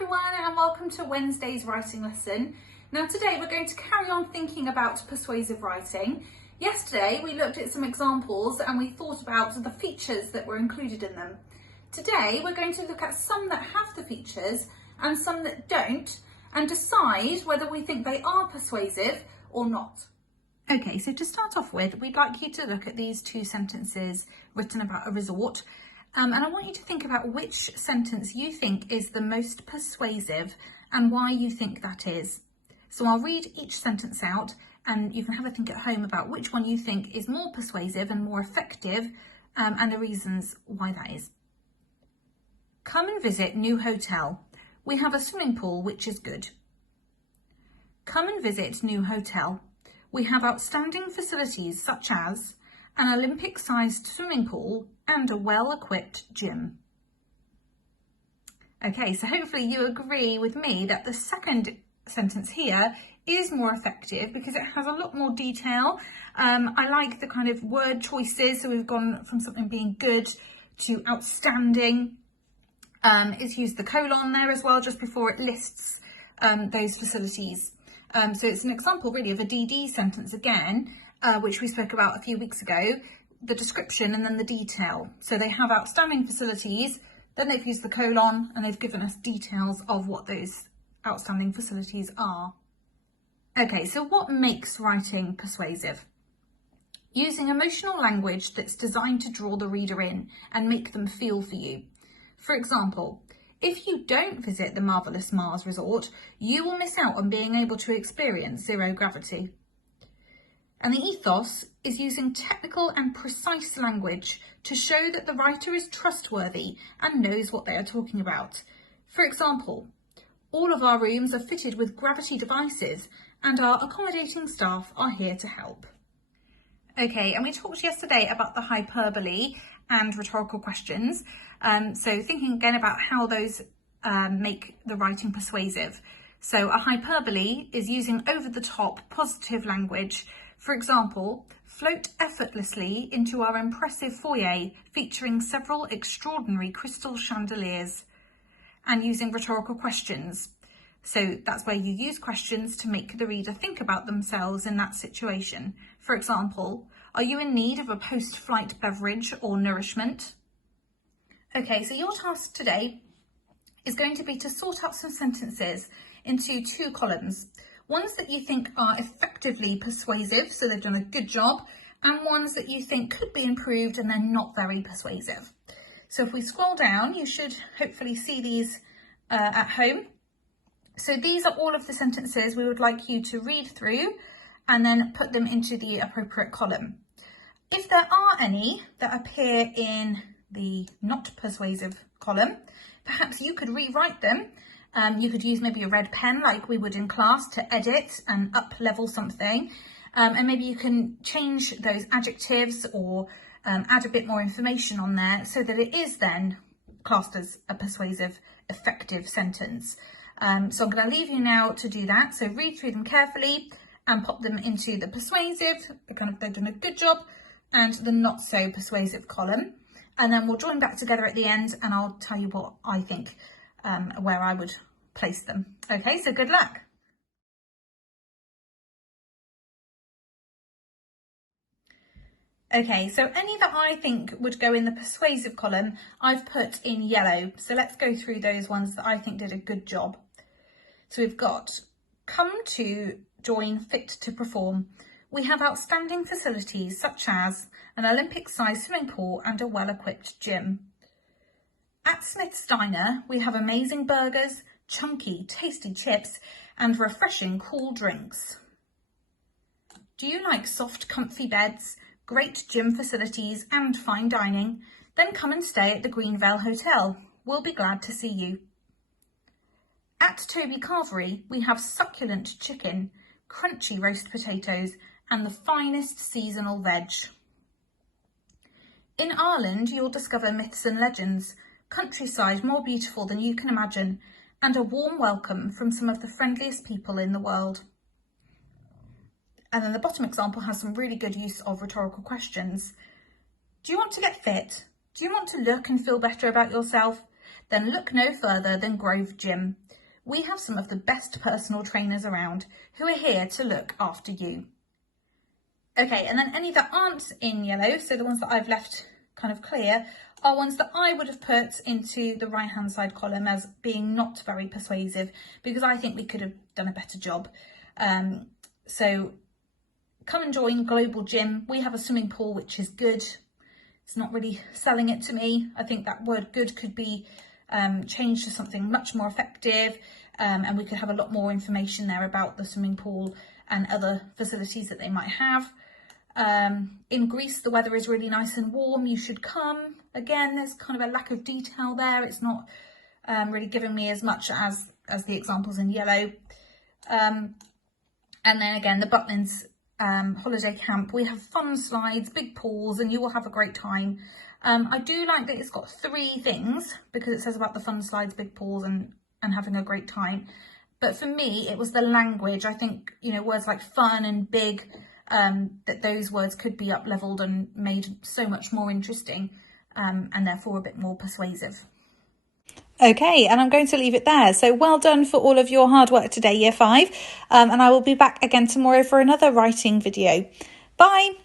everyone, and welcome to Wednesday's writing lesson. Now today we're going to carry on thinking about persuasive writing. Yesterday we looked at some examples and we thought about the features that were included in them. Today we're going to look at some that have the features and some that don't, and decide whether we think they are persuasive or not. Okay, so to start off with, we'd like you to look at these two sentences written about a resort. And I want you to think about which sentence you think is the most persuasive and why you think that is. So I'll read each sentence out and you can have a think at home about which one you think is more persuasive and more effective, and the reasons why that is. Come and visit new hotel. We have a swimming pool which is good. Come and visit new hotel. We have outstanding facilities such as an Olympic-sized swimming pool and a well-equipped gym. Okay, so hopefully you agree with me that the second sentence here is more effective because it has a lot more detail. I like the kind of word choices, so we've gone from something being good to outstanding. It's used the colon there as well just before it lists those facilities. So it's an example really of a DD sentence again, which we spoke about a few weeks ago, the description and then the detail. So they have outstanding facilities, then they've used the colon and they've given us details of what those outstanding facilities are. Okay, so what makes writing persuasive? Using emotional language that's designed to draw the reader in and make them feel for you. For example, if you don't visit the Marvellous Mars Resort, you will miss out on being able to experience zero gravity. And the ethos is using technical and precise language to show that the writer is trustworthy and knows what they are talking about. For example, all of our rooms are fitted with gravity devices and our accommodating staff are here to help. Okay, and we talked yesterday about the hyperbole and rhetorical questions. So thinking again about how those make the writing persuasive. So a hyperbole is using over-the-top positive language. For example, float effortlessly into our impressive foyer featuring several extraordinary crystal chandeliers, and using rhetorical questions. So that's where you use questions to make the reader think about themselves in that situation. For example, are you in need of a post-flight beverage or nourishment? Okay, so your task today is going to be to sort out some sentences into two columns. Ones that you think are effectively persuasive, so they've done a good job, and ones that you think could be improved and they're not very persuasive. So if we scroll down, you should hopefully see these at home. So these are all of the sentences we would like you to read through and then put them into the appropriate column. If there are any that appear in the not persuasive column, perhaps you could rewrite them. You could use maybe a red pen like we would in class to edit and up-level something. And maybe you can change those adjectives or add a bit more information on there so that it is then classed as a persuasive, effective sentence. So I'm going to leave you now to do that. So read through them carefully and pop them into the persuasive, they've done a good job, and the not so persuasive column. And then we'll join back together at the end and I'll tell you what I think, where I would place them. Okay, so good luck. Okay, so any that I think would go in the persuasive column, I've put in yellow. So let's go through those ones that I think did a good job. So we've got come to join fit to perform. We have outstanding facilities such as an Olympic-sized swimming pool and a well-equipped gym. At Smith's Diner, we have amazing burgers, chunky, tasty chips, and refreshing cool drinks. Do you like soft, comfy beds, great gym facilities, and fine dining? Then come and stay at the Greenvale Hotel. We'll be glad to see you. At Toby Carvery, we have succulent chicken, crunchy roast potatoes, and the finest seasonal veg. In Ireland, you'll discover myths and legends, countryside more beautiful than you can imagine, and a warm welcome from some of the friendliest people in the world. And then the bottom example has some really good use of rhetorical questions. Do you want to get fit? Do you want to look and feel better about yourself? Then look no further than Grove Gym. we have some of the best personal trainers around who are here to look after you. Okay, and then any that aren't in yellow, so the ones that I've left kind of clear, are ones that I would have put into the right hand side column as being not very persuasive, because I think we could have done a better job. So come and join Global Gym. We have a swimming pool, which is good. It's not really selling it to me. I think that word good could be changed to something much more effective, and we could have a lot more information there about the swimming pool and other facilities that they might have. In Greece, the weather is really nice and warm. You should come. Again, there's kind of a lack of detail there. It's not really giving me as much as the examples in yellow. And then again, the Butlins holiday camp. We have fun slides, big pools, and you will have a great time. I do like that it's got 3 things, because it says about the fun slides, big pools, and having a great time. But for me, it was the language. I think, you know, words like fun and big, that those words could be up-leveled and made so much more interesting, and therefore a bit more persuasive. Okay, and I'm going to leave it there. So well done for all of your hard work today, Year 5. And I will be back again tomorrow for another writing video. Bye!